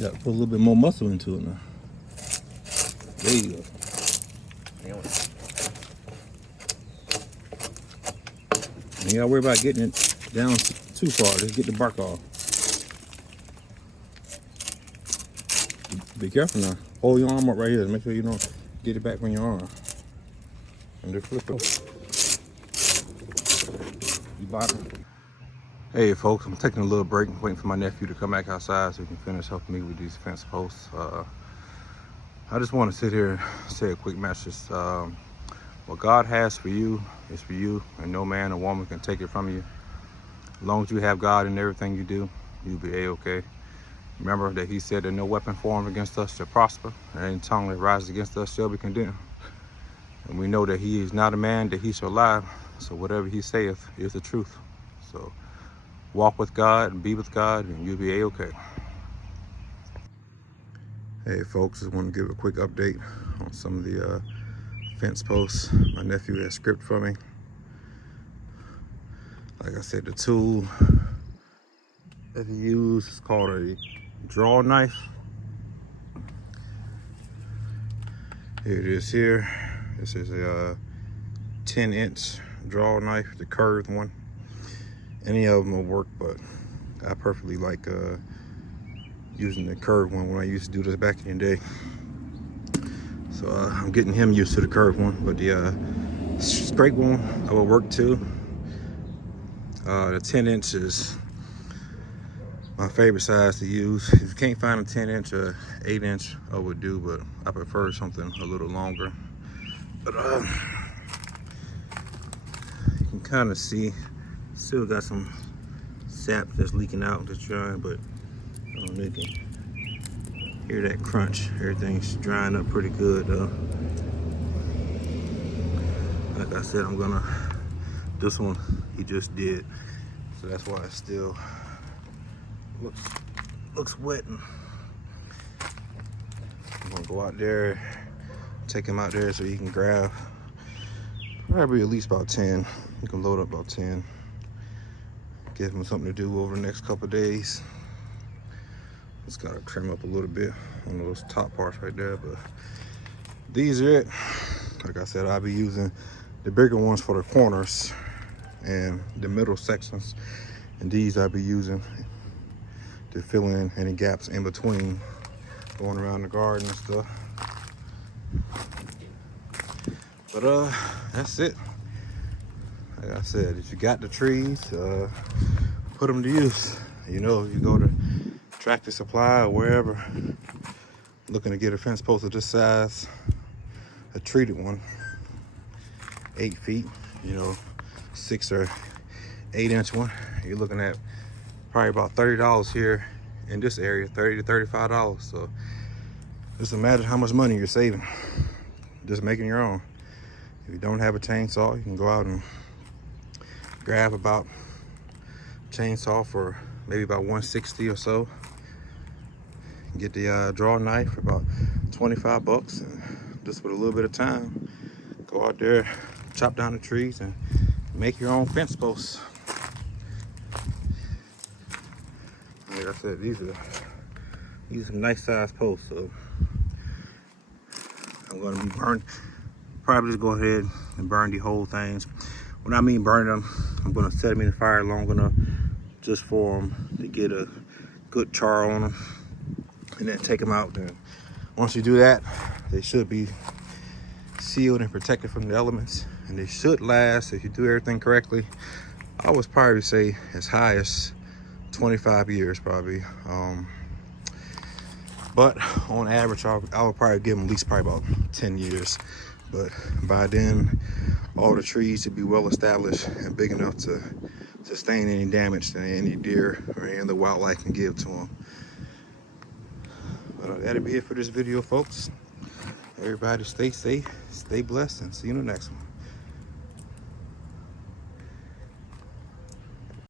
You got to put a little bit more muscle into it now. There you go. You gotta worry about getting it down too far. Just get the bark off. Be careful now. Hold your arm up right here. Make sure you don't get it back from your arm. And just flip it. You bottom. Hey folks, I'm taking a little break, waiting for my nephew to come back outside so he can finish helping me with these fence posts. I just want to sit here and say a quick message. What God has for you is for you, and no man or woman can take it from you. As long as you have God in everything you do, you'll be A-okay. Remember that he said that no weapon formed against us shall prosper, and any tongue that rises against us shall be condemned. And we know that he is not a man that he shall lie, so whatever he saith is the truth. So walk with God and be with God, and you'll be A-okay. Hey folks, just want to give a quick update on some of the fence posts my nephew has scripted for me. Like I said, the tool that he used is called a draw knife. Here it is here. This is a 10-inch draw knife, the curved one. Any of them will work, but I perfectly like using the curved one when I used to do this back in the day. So I'm getting him used to the curved one, but the straight one I will work too. The 10-inch is my favorite size to use. If you can't find a 10-inch or 8-inch, I would do, but I prefer something a little longer. But you can kind of see, still got some sap that's leaking out that's drying, but you can hear that crunch. Everything's drying up pretty good though. Like I said, this one he just did, so that's why it still looks wet. And I'm gonna go out there, take him out there so he can grab probably at least about 10. You can load up about 10. Give him something to do over the next couple of days. Just gotta trim up a little bit on those top parts right there, but these are it. Like I said, I'll be using the bigger ones for the corners and the middle sections, and these I'll be using to fill in any gaps in between going around the garden and stuff. But that's it. Like I said, if you got the trees, put them to use. You know, if you go to Tractor Supply or wherever looking to get a fence post of this size, a treated one, 8 feet, you know, 6 or 8-inch one, you're looking at probably about $30 here in this area, $30 to $35. So just imagine how much money you're saving just making your own. If you don't have a chainsaw, you can go out and grab about chainsaw for maybe about $160 or so. Get the draw knife for about 25 bucks, and just with a little bit of time, go out there, chop down the trees, and make your own fence posts. Like I said, these are some nice size posts, so I'm gonna be probably just go ahead and burn the whole things. When I mean burning them, I'm gonna set them in the fire long enough just for them to get a good char on them, and then take them out. Then once you do that, they should be sealed and protected from the elements, and they should last, if you do everything correctly, I would probably say as high as 25 years probably. But on average, I would probably give them at least probably about 10 years. But by then, all the trees should be well established and big enough to sustain any damage that any deer or any other wildlife can give to them. But that'll be it for this video, folks. Everybody stay safe, stay blessed, and see you in the next one.